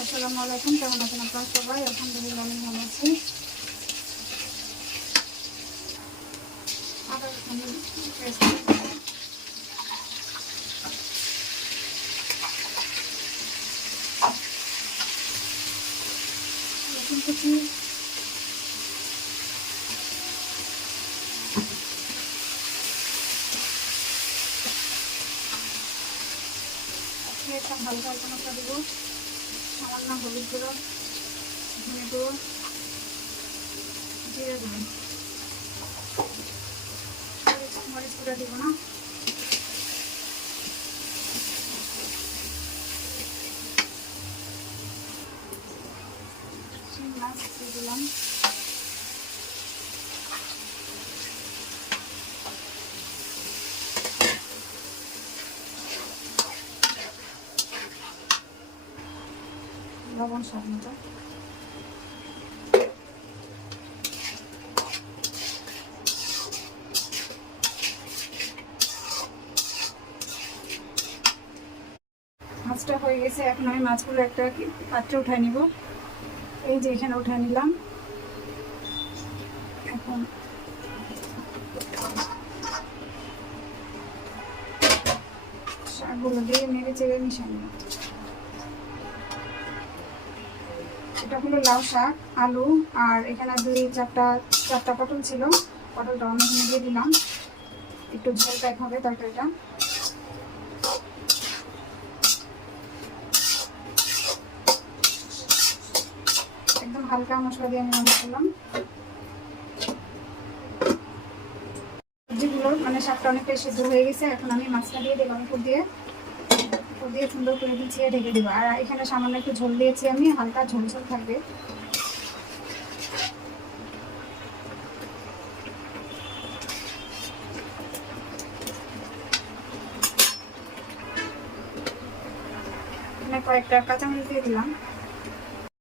আসসালামু আলাইকুম, কেমন আছেন আপনারা সবাই? আলহামদুলিল্লাহ আমি ভালো আছি। আবার আমি রসুন কুচি, হালকা হালকা মশলা দেবো, সামান্য হলুদ গুঁড়ো, ধনে গুঁড়ো, জিরে গুঁড়ো, মরিচ গুঁড়ো দিব না। মাছ দিয়ে দিলাম, লবণ স্বাদ মতো, মাছটা হয়ে গেছে। এখন আমি মাছগুলো একটা পাত্রে উঠায় নিব। এই যে এখানে উঠায় নিলাম। এখন শাকগুলো দিয়ে নেড়ে চেড়ে মিশিয়ে নিলাম। এটা হলো লাউ শাক, আলু, আর এখানে চারটা পটল ছিল। পটলটা আমি দিয়ে দিলাম, একটু ঝোল টাইপ হবে তরকারিটা। একদম হালকা মশলা দিয়ে আমি রান্না করলাম। সবজিগুলো মানে শাকটা অনেকটা সিদ্ধ হয়ে গেছে। এখন আমি মাছটা দিয়ে দিলাম উপর দিয়ে সুন্দর করে বিছিয়ে ঢেকে দেবো। আর এখানে সামান্য একটু ঝোল দিয়েছি আমি, হালকা ঝোল ঝোল থাকবে। এখানে কয়েকটা কাঁচামরিচ দিয়ে দিলাম।